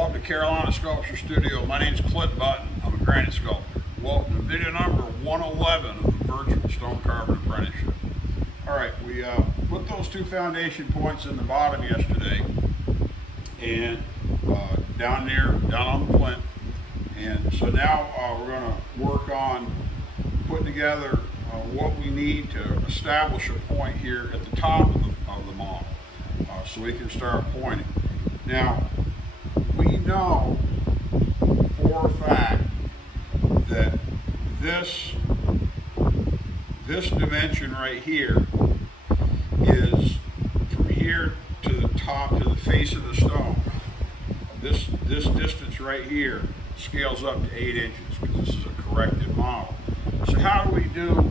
Welcome to Carolina Sculpture Studio. My name's Clint Button. I'm a granite sculptor. Welcome to video number 111 of the Virtual Stone Carving Apprenticeship. Alright, we put those two foundation points in the bottom yesterday and down on the plinth. And so now we're going to work on putting together what we need to establish a point here at the top of the model so we can start pointing. Now, we know for a fact that this dimension right here is from here to the top, to the face of the stone. This distance right here scales up to 8 inches because this is a corrected model. So how do we do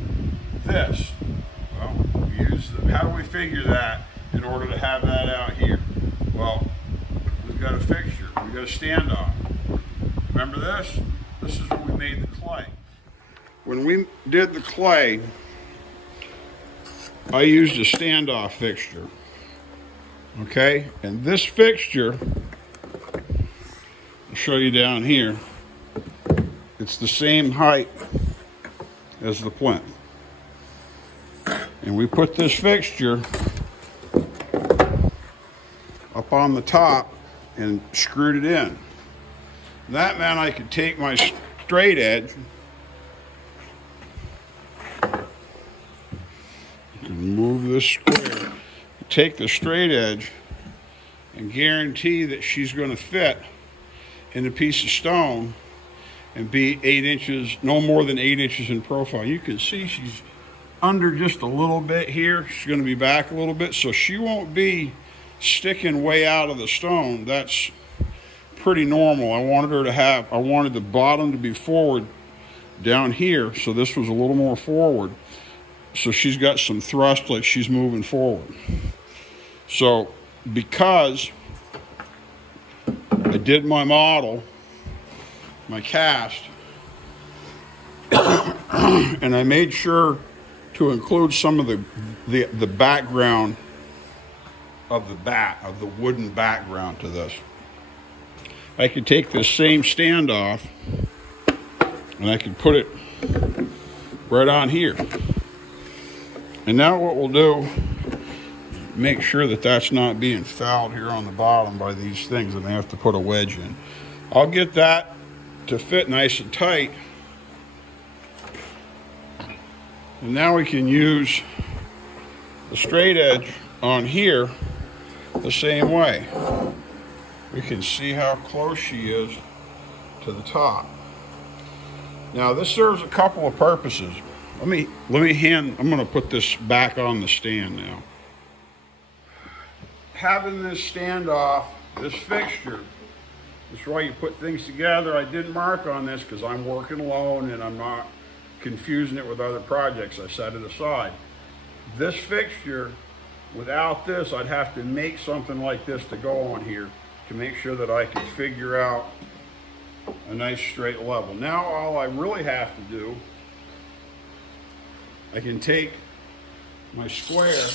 this? Well, how do we figure that in order to have that out here? Well, we've got a fixture, we've got a standoff. Remember this? This is when we made the clay. When we did the clay, I used a standoff fixture. Okay, and this fixture, I'll show you down here, it's the same height as the plinth. And we put this fixture up on the top and screwed it in. That meant I could take my straight edge and move this square, take the straight edge and guarantee that she's going to fit in a piece of stone and be 8 inches, no more than 8 inches in profile. You can see she's under just a little bit here. She's going to be back a little bit, so she won't be sticking way out of the stone. That's pretty normal. I wanted the bottom to be forward down here, so this was a little more forward. So she's got some thrust, like she's moving forward. So because I did my model, my cast, and I made sure to include some of the background of the wooden background to this. I could take this same standoff and I could put it right on here. And now what we'll do, make sure that that's not being fouled here on the bottom by these things, and I have to put a wedge in. I'll get that to fit nice and tight. And now we can use the straight edge on here the same way. We can see how close she is to the top. Now this serves a couple of purposes. I'm going to put this back on the stand now. Having this standoff, this fixture, that's why you put things together. I didn't mark on this because I'm working alone and I'm not confusing it with other projects. I set it aside. This fixture, without this, I'd have to make something like this to go on here to make sure that I can figure out a nice straight level. Now all I really have to do, I can take my square,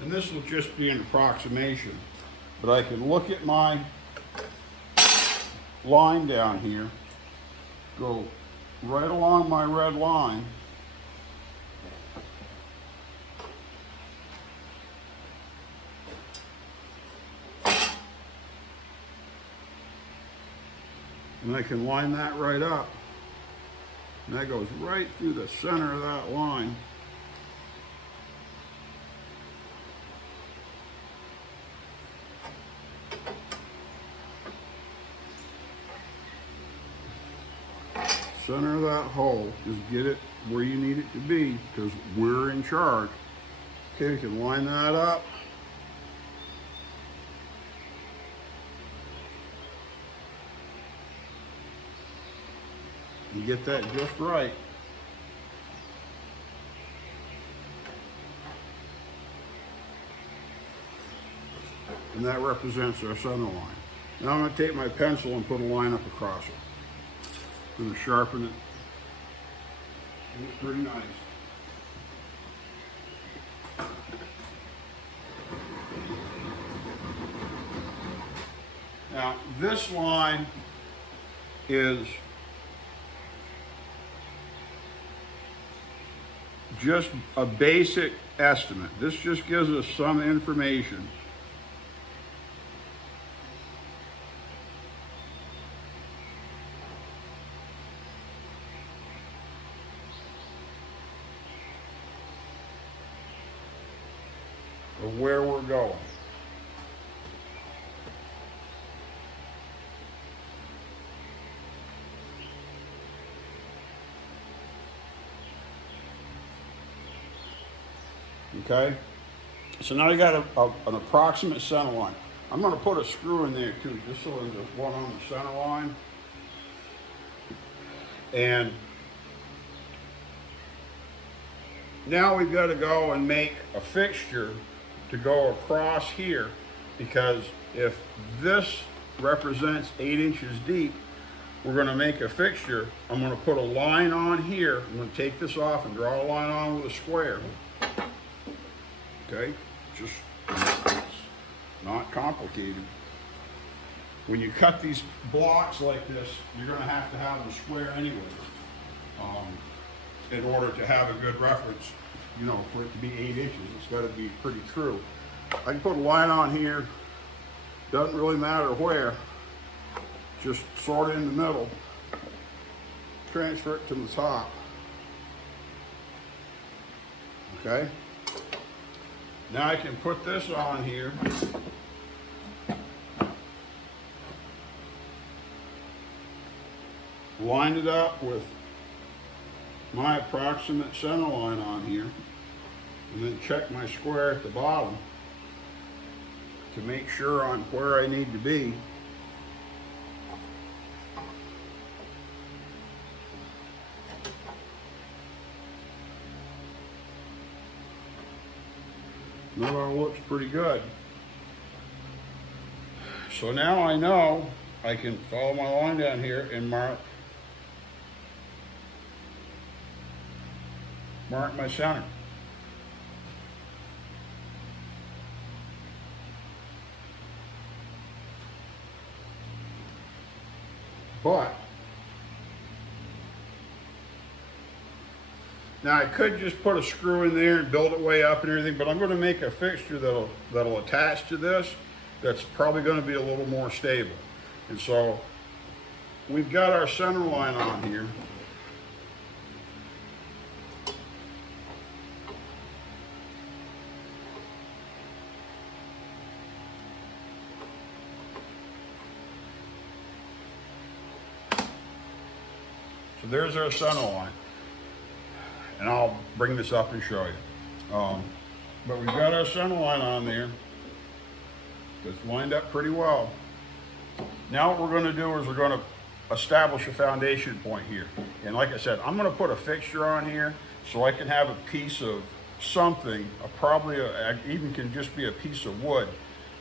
and this will just be an approximation, but I can look at my line down here, go right along my red line, and I can line that right up, and that goes right through the center of that line. Center of that hole, just get it where you need it to be because we're in charge. Okay, we can line that up. And get that just right. And that represents our center line. Now I'm going to take my pencil and put a line up across it. I'm going to sharpen it. It's pretty nice. Now, this line is just a basic estimate. This just gives us some information. Of where we're going. Okay, so now you got an approximate center line. I'm going to put a screw in there too, just so there's one on the center line. And now we've got to go and make a fixture to go across here, because if this represents 8 inches deep, we're going to make a fixture. I'm going to put a line on here. I'm going to take this off and draw a line on with a square. Okay, just not complicated. When you cut these blocks like this, you're going to have them square anyway, in order to have a good reference. You know, for it to be 8 inches, it's got to be pretty true. I can put a line on here. Doesn't really matter where. Just sort it in the middle. Transfer it to the top. Okay. Now I can put this on here. Line it up with my approximate center line on here, and then check my square at the bottom to make sure I'm where I need to be. That all looks pretty good. So now I know I can follow my line down here and mark my center. But now I could just put a screw in there and build it way up and everything, but I'm going to make a fixture that'll attach to this that's probably going to be a little more stable. And so we've got our center line on here. So there's our center line. And I'll bring this up and show you. But we've got our center line on there. It's lined up pretty well. Now what we're going to do is we're going to establish a foundation point here. And like I said, I'm going to put a fixture on here so I can have a piece of something, even can just be a piece of wood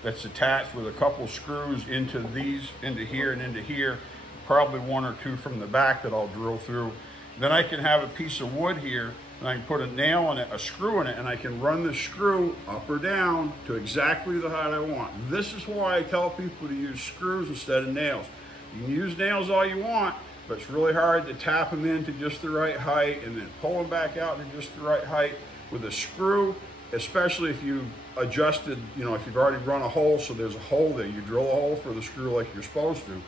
that's attached with a couple screws into here and into here, probably one or two from the back that I'll drill through. Then I can have a piece of wood here, and I can put a nail in it, a screw in it, and I can run the screw up or down to exactly the height I want. This is why I tell people to use screws instead of nails. You can use nails all you want, but it's really hard to tap them into just the right height and then pull them back out to just the right height. With a screw, especially if you've adjusted, if you've already run a hole, so there's a hole there, you drill a hole for the screw like you're supposed to.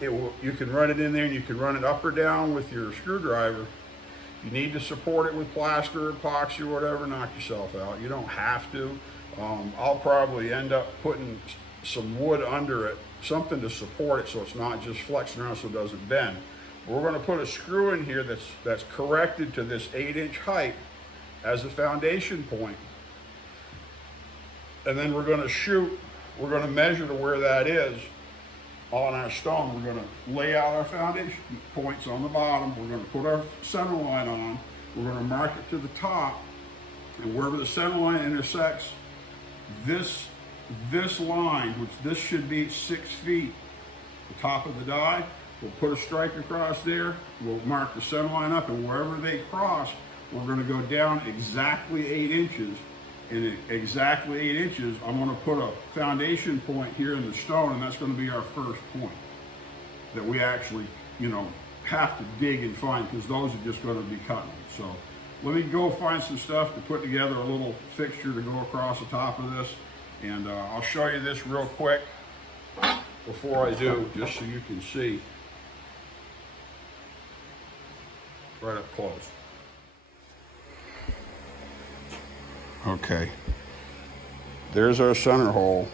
You can run it in there and you can run it up or down with your screwdriver. If you need to support it with plaster, epoxy, or whatever, knock yourself out. You don't have to. I'll probably end up putting some wood under it, something to support it so it's not just flexing around so it doesn't bend. But we're going to put a screw in here that's corrected to this 8-inch height as a foundation point. And then we're going to measure to where that is. On our stone, we're going to lay out our foundation points on the bottom. We're going to put our center line on. We're going to mark it to the top. And wherever the center line intersects this line, which this should be 6 feet, the top of the die, we'll put a strike across there. We'll mark the center line up, and wherever they cross, we're going to go down exactly 8 inches and at exactly 8 inches, I'm going to put a foundation point here in the stone, and that's going to be our first point that we actually, you know, have to dig and find, because those are just going to be cutting. So let me go find some stuff to put together a little fixture to go across the top of this, and I'll show you this real quick before I do, just so you can see right up close. Okay, there's our center hole.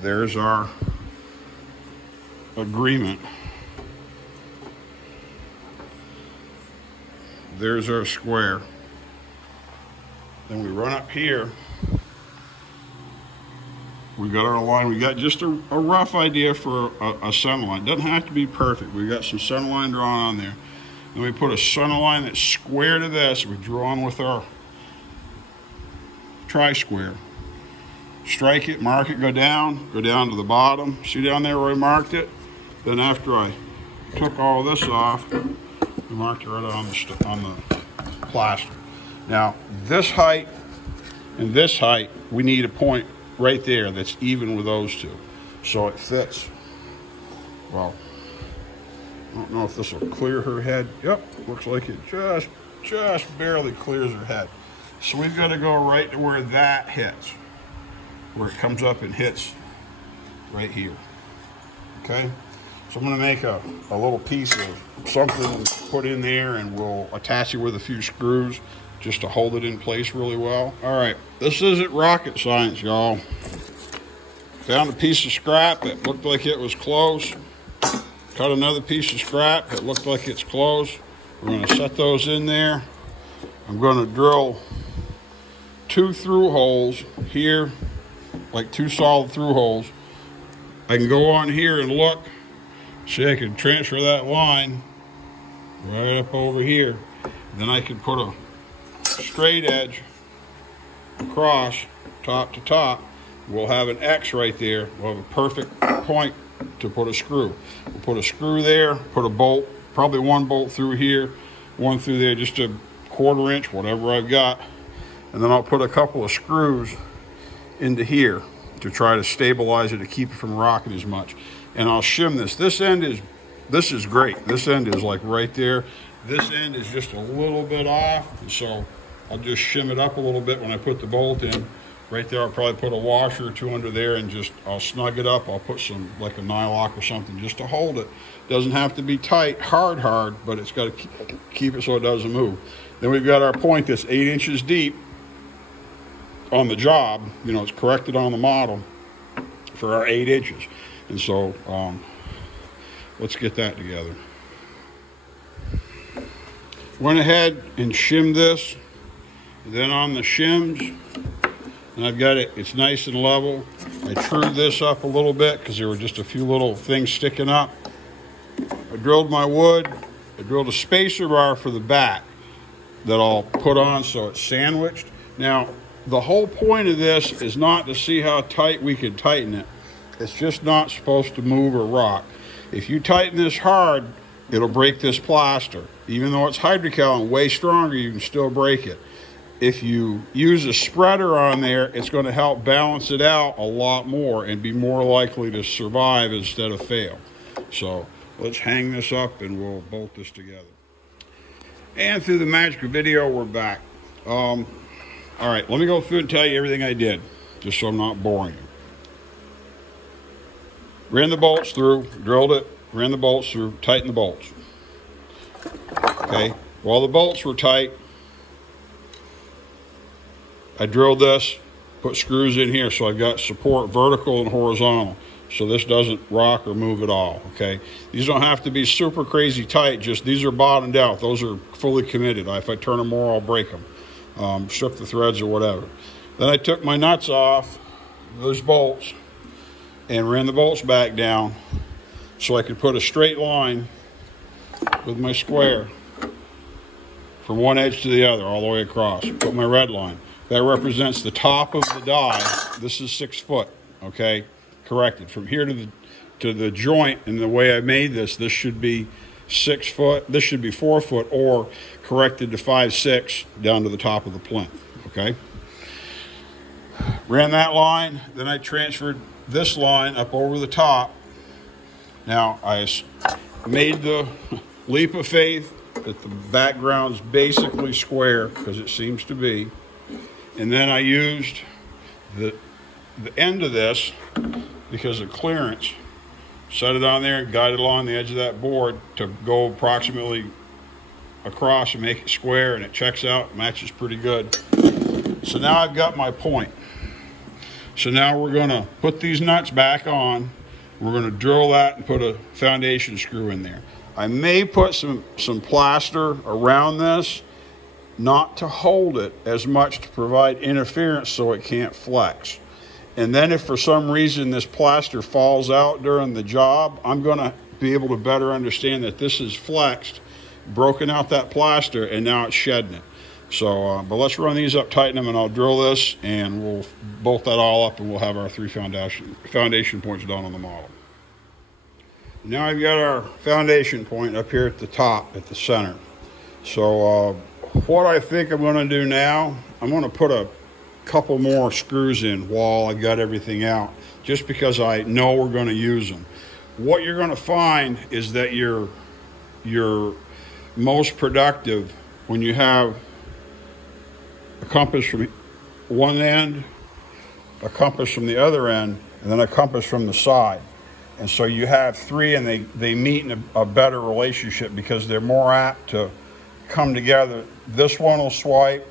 There's our agreement. There's our square. Then we run up here. We got our line. We got just a rough idea for a center line. Doesn't have to be perfect. We got some center line drawn on there. And we put a center line that's square to this. We draw on with our tri-square. Strike it, mark it, go down to the bottom. See down there where I marked it? Then after I took all this off, we marked it right on the plaster. Now, this height and this height, we need a point right there that's even with those two. So it fits. Well, I don't know if this will clear her head. Yep, looks like it just barely clears her head. So we've got to go right to where that hits, where it comes up and hits right here. Okay? So I'm going to make a little piece of something to put in there, and we'll attach it with a few screws just to hold it in place really well. All right, this isn't rocket science, y'all. Found a piece of scrap that looked like it was close. Cut another piece of scrap that looked like it's close. We're going to set those in there. I'm going to drill 2 through holes here, like 2 solid through holes. I can go on here and look. See, I can transfer that line right up over here. Then I can put a straight edge across top to top. We'll have an X right there. We'll have a perfect point to put a screw. We'll put a screw there, put a bolt, probably 1 bolt through here, 1 through there, just a 1/4 inch, whatever I've got. And then I'll put a couple of screws into here to try to stabilize it, to keep it from rocking as much. And I'll shim this. This is great. This end is like right there. This end is just a little bit off, so I'll just shim it up a little bit when I put the bolt in. Right there, I'll probably put a washer or 2 under there, and just I'll snug it up. I'll put some, like a nylock or something, just to hold it. Doesn't have to be tight, hard, but it's got to keep it so it doesn't move. Then we've got our point that's 8 inches deep on the job. You know, it's corrected on the model for our 8 inches. And so let's get that together. Went ahead and shimmed this. Then on the shims, and I've got it, it's nice and level. I trued this up a little bit because there were just a few little things sticking up. I drilled my wood. I drilled a spacer bar for the back that I'll put on so it's sandwiched. Now, the whole point of this is not to see how tight we can tighten it. It's just not supposed to move or rock. If you tighten this hard, it'll break this plaster. Even though it's hydrocal and way stronger, you can still break it. If you use a spreader on there, it's going to help balance it out a lot more and be more likely to survive instead of fail. So let's hang this up and we'll bolt this together. And through the magic of video, we're back. All right, let me go through and tell you everything I did, just so I'm not boring you. Ran the bolts through, drilled it, ran the bolts through, tightened the bolts. Okay, while the bolts were tight, I drilled this, put screws in here so I've got support vertical and horizontal, so this doesn't rock or move at all, okay? These don't have to be super crazy tight, just these are bottomed out. Those are fully committed. If I turn them more, I'll break them. Strip the threads or whatever. Then I took my nuts off those bolts and ran the bolts back down so I could put a straight line with my square from one edge to the other all the way across. Put my red line. That represents the top of the die. This is 6 foot, okay? Corrected. From here to the joint, and the way I made this should be 6 foot. This should be 4 foot, or corrected to 5'6" down to the top of the plinth, okay? Ran that line, then I transferred this line up over the top. Now, I made the leap of faith that the background's basically square, because it seems to be. And then I used the end of this, because of clearance, set it on there and guided along the edge of that board to go approximately across and make it square, and it checks out, matches pretty good. So now I've got my point. So now we're going to put these nuts back on. We're going to drill that and put a foundation screw in there. I may put some plaster around this, not to hold it as much, to provide interference so it can't flex. And then if for some reason this plaster falls out during the job, I'm going to be able to better understand that this is flexed, broken out that plaster, and now it's shedding it. So, but let's run these up, tighten them, and I'll drill this, and we'll bolt that all up, and we'll have our 3 foundation points done on the model. Now I've got our foundation point up here at the top, at the center. So what I think I'm going to do now, I'm going to put a couple more screws in while I got everything out, just because I know we're going to use them. What you're going to find is that you're most productive when you have a compass from one end, a compass from the other end, and then a compass from the side. And so you have 3, and they meet in a better relationship, because they're more apt to come together. This one will swipe,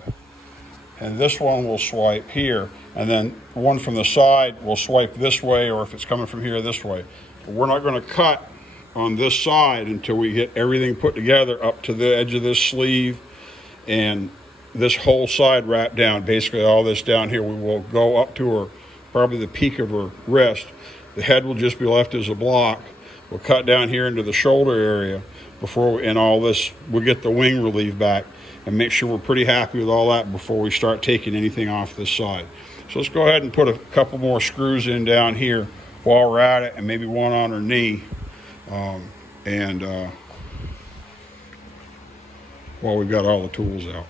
and this one will swipe here, and then one from the side will swipe this way, or if it's coming from here, this way. But we're not going to cut on this side until we get everything put together up to the edge of this sleeve, and this whole side wrapped down. Basically all this down here, we will go up to her, probably the peak of her wrist. The head will just be left as a block. We'll cut down here into the shoulder area before, and all this, we'll get the wing relief back and make sure we're pretty happy with all that before we start taking anything off this side. So let's go ahead and put a couple more screws in down here while we're at it, and maybe one on her knee, while we've got all the tools out.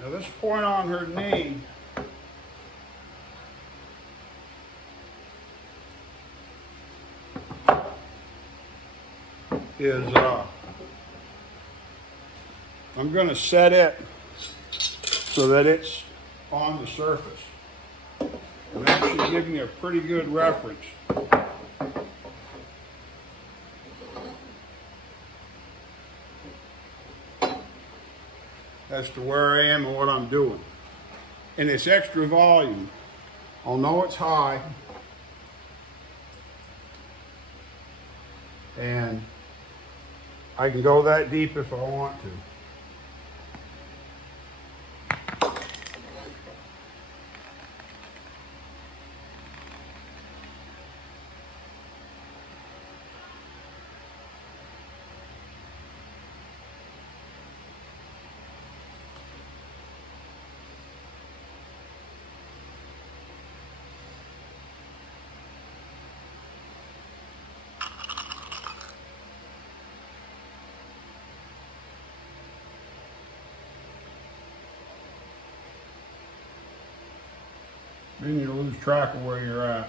Now this point on her knee is, I'm going to set it so that it's on the surface. And that should give me a pretty good reference. As to where I am and what I'm doing. And it's extra volume. I'll know it's high. And I can go that deep if I want to. Then you lose track of where you're at.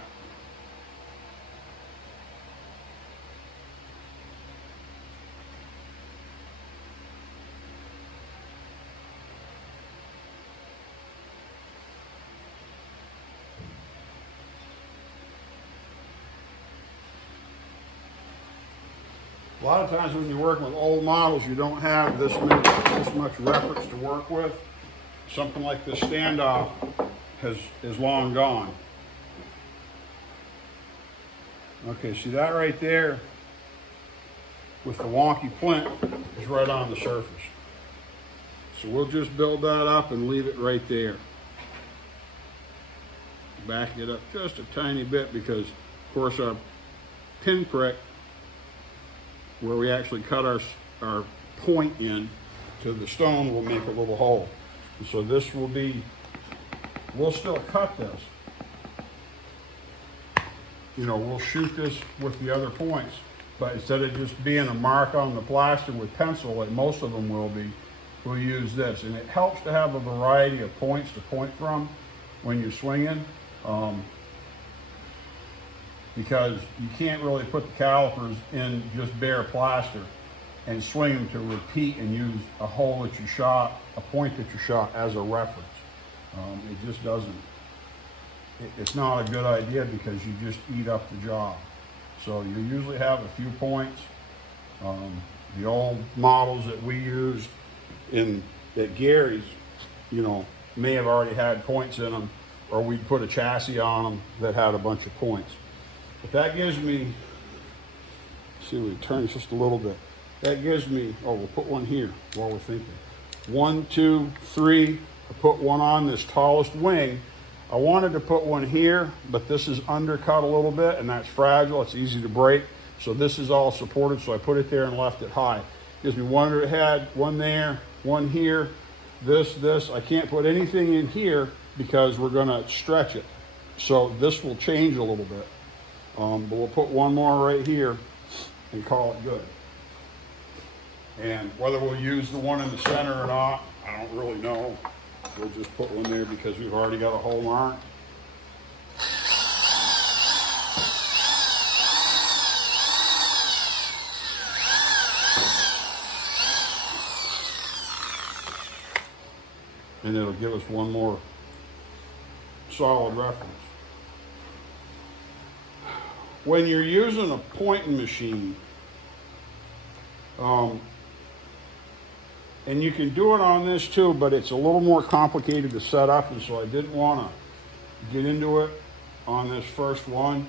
A lot of times when you're working with old models, you don't have this much reference to work with. Something like this standoff is long gone. Okay, see that right there with the wonky plinth is right on the surface. So we'll just build that up and leave it right there. back it up just a tiny bit because, of course, our pinprick, where we actually cut our point in to the stone, will make a little hole. And so this will be, we'll still cut this. You know, we'll shoot this with the other points, but instead of just being a mark on the plaster with pencil, like most of them will be, we'll use this. And it helps to have a variety of points to point from when you're swinging, because you can't really put the calipers in just bare plaster and swing them to repeat and use a hole that you shot, a point that you shot as a reference. It just doesn't, it's not a good idea because you just eat up the job. So you usually have a few points. The old models that we used at Gary's, you know, may have already had points in them, or we'd put a chassis on them that had a bunch of points. But that gives me, see, we turn just a little bit. That gives me, oh, we'll put one here while we're thinking. 1, 2, 3, I put one on this tallest wing. I wanted to put one here, but this is undercut a little bit, and that's fragile, it's easy to break. So this is all supported, so I put it there and left it high. Gives me one ahead, one there, one here, this. I can't put anything in here because we're gonna stretch it. So this will change a little bit. But we'll put one more right here and call it good. And whether we'll use the one in the center or not, I don't really know. We'll just put one there because we've already got a hole marked. And it'll give us one more solid reference. When you're using a pointing machine, and you can do it on this too, but it's a little more complicated to set up, and so I didn't want to get into it on this first one.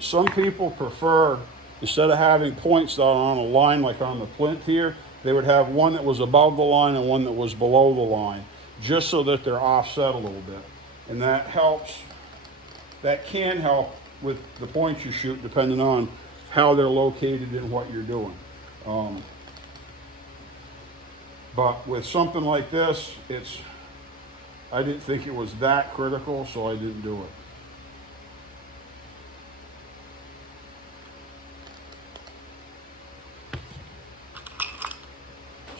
Some people prefer, instead of having points on a line like on the plinth here, they would have one that was above the line and one that was below the line, just so that they're offset a little bit. And that helps, that can help with the points you shoot, depending on how they're located and what you're doing. But with something like this, I didn't think it was that critical, so I didn't do it.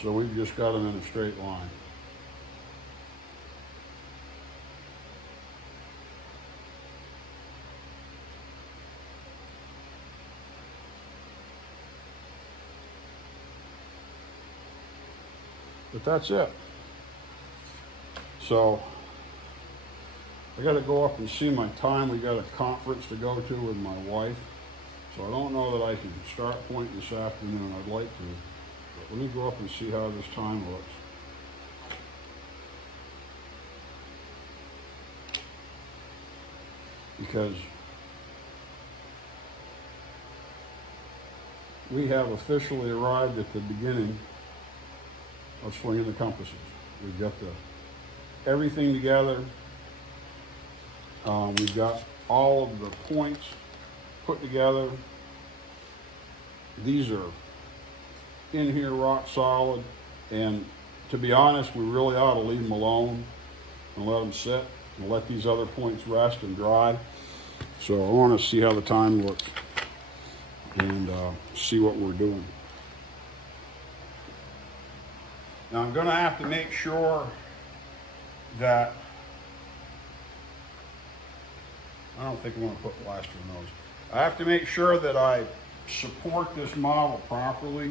So we've just got them in a straight line. But that's it. So I got to go up and see my time. We got a conference to go to with my wife. So I don't know that I can start pointing this afternoon. I'd like to. But let me go up and see how this time looks. Because we have officially arrived at the beginning of swinging the compasses. We've got everything together. We've got all of the points put together. These are in here rock solid, and to be honest, we really ought to leave them alone and let them sit and let these other points rest and dry. So I want to see how the time looks and see what we're doing. Now I'm going to have to make sure that, I don't think I want to put plaster in those. I have to make sure that I support this model properly,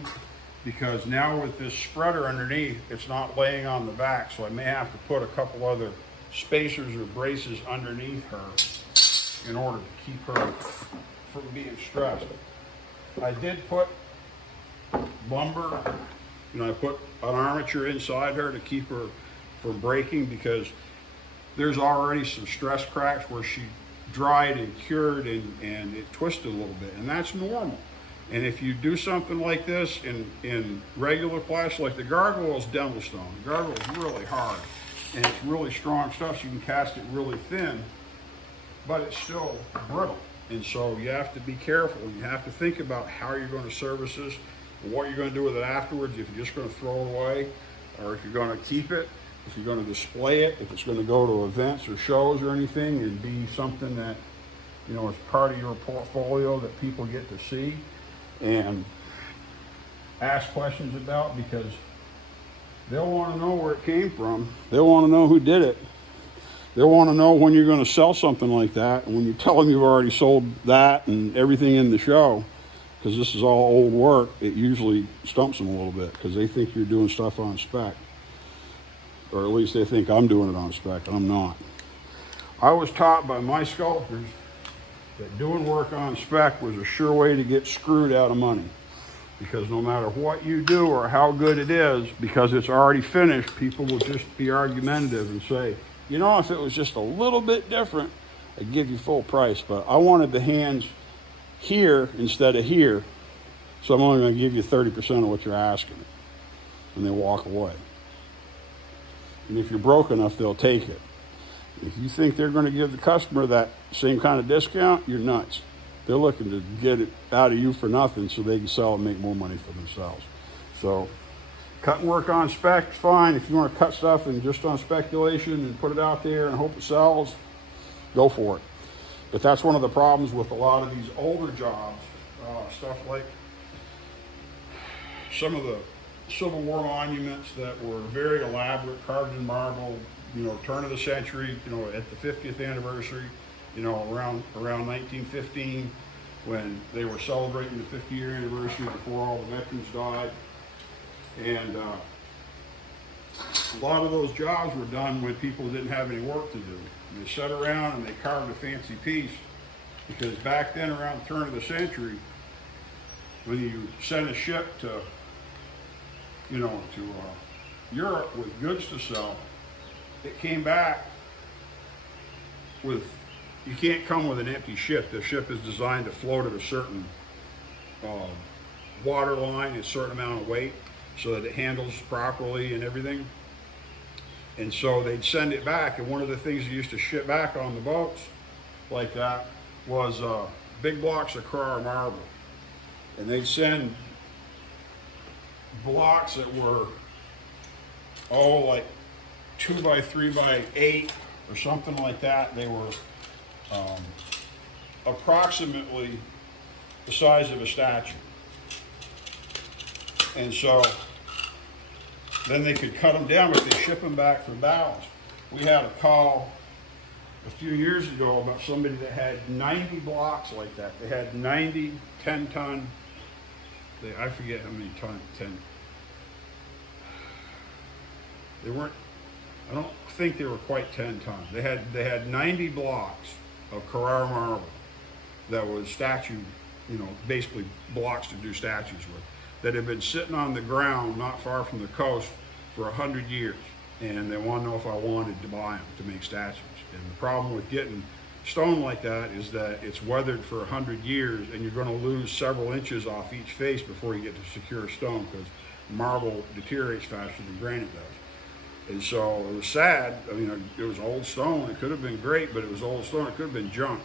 because now with this spreader underneath, it's not laying on the back, so I may have to put a couple other spacers or braces underneath her in order to keep her from being stressed. I did put lumber, I put an armature inside her to keep her from breaking, because there's already some stress cracks where she dried and cured and it twisted a little bit, and that's normal. And if you do something like this in regular plaster, like the gargoyle is dental stone. The gargoyle is really hard and it's really strong stuff, so you can cast it really thin but it's still brittle. And so you have to be careful. You have to think about how you're going to service this, what you're going to do with it afterwards, if you're just going to throw it away, or if you're going to keep it, if you're going to display it, if it's going to go to events or shows or anything, and be something that, you know, is part of your portfolio that people get to see and ask questions about, because they'll want to know where it came from. They'll want to know who did it. They'll want to know when you're going to sell something like that. And when you tell them you've already sold that and everything in the show, because this is all old work, it usually stumps them a little bit, because they think you're doing stuff on spec. Or at least they think I'm doing it on spec, and I'm not. I was taught by my sculptors that doing work on spec was a sure way to get screwed out of money. Because no matter what you do or how good it is, because it's already finished, people will just be argumentative and say, you know, if it was just a little bit different, I'd give you full price, but I wanted the hands here instead of here, so I'm only going to give you 30% of what you're asking. And they walk away. And if you're broke enough, they'll take it. If you think they're going to give the customer that same kind of discount, you're nuts. They're looking to get it out of you for nothing so they can sell and make more money for themselves. So cutting work on spec is fine. If you want to cut stuff and just on speculation and put it out there and hope it sells, go for it. But that's one of the problems with a lot of these older jobs, stuff like some of the Civil War monuments that were very elaborate, carved in marble, you know, turn of the century, you know, at the 50th anniversary, you know, around 1915, when they were celebrating the 50-year anniversary before all the veterans died. And a lot of those jobs were done when people didn't have any work to do. And they sat around and they carved a fancy piece, because back then, around the turn of the century, when you sent a ship to, you know, to Europe with goods to sell, it came back with, you can't come with an empty ship. The ship is designed to float at a certain water line, a certain amount of weight, so that it handles properly and everything. And so they'd send it back, and one of the things they used to ship back on the boats like that was big blocks of Carrara marble. And they'd send blocks that were, oh, like 2 by 3 by 8 or something like that. They were approximately the size of a statue. And so then they could cut them down, but they ship them back for ballast. We had a call a few years ago about somebody that had 90 blocks like that. They had 90 10-ton, I forget how many ton, 10. They weren't, I don't think they were quite 10 tons. They had 90 blocks of Carrara marble that was statue, you know, basically blocks to do statues with, that had been sitting on the ground not far from the coast for 100 years. And they want to know if I wanted to buy them to make statues. And the problem with getting stone like that is that it's weathered for 100 years, and you're going to lose several inches off each face before you get to secure stone, because marble deteriorates faster than granite does. And so it was sad. I mean, it was old stone. It could have been great, but it was old stone. It could have been junk.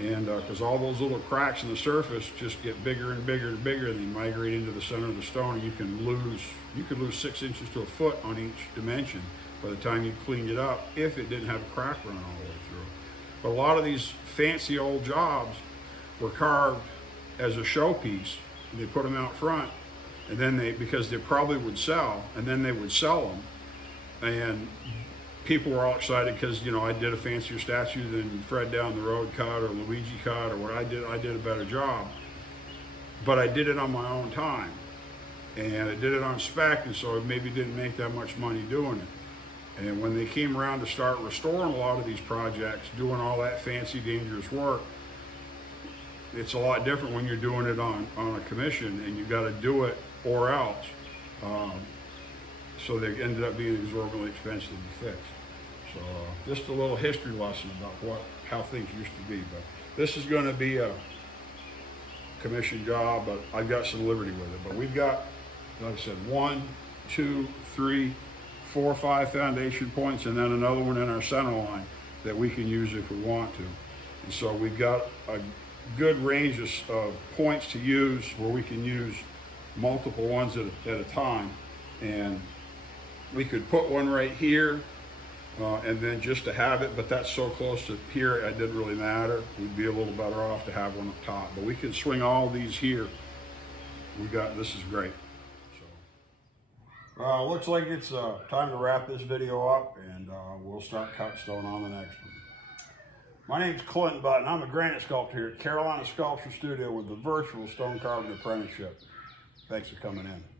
And because all those little cracks in the surface just get bigger and bigger and bigger, and they migrate into the center of the stone, and you could lose 6 inches to a foot on each dimension by the time you cleaned it up, if it didn't have a crack run all the way through. But a lot of these fancy old jobs were carved as a showpiece. They put them out front, and then because they probably would sell, and then they would sell them. And people were all excited because, you know, I did a fancier statue than Fred down the road cut, or Luigi cut, or what I did a better job. But I did it on my own time, and I did it on spec, and so it maybe didn't make that much money doing it. And when they came around to start restoring a lot of these projects, doing all that fancy, dangerous work, it's a lot different when you're doing it on a commission, and you've got to do it or else. So they ended up being exorbitantly expensive to fix. So just a little history lesson about how things used to be. But this is going to be a commission job, but I've got some liberty with it. But we've got, like I said, 1, 2, 3, 4, 5 foundation points, and then another one in our center line that we can use if we want to. And so we've got a good range of points to use where we can use multiple ones at a time. And we could put one right here and then just to have it, but that's so close to here it didn't really matter. We'd be a little better off to have one up top, but we can swing all these here. This is great. So looks like it's time to wrap this video up, and we'll start cut stone on the next one. My name's Clint Button. I'm a granite sculptor here at Carolina Sculpture Studio with the Virtual Stone Carving Apprenticeship. Thanks for coming in.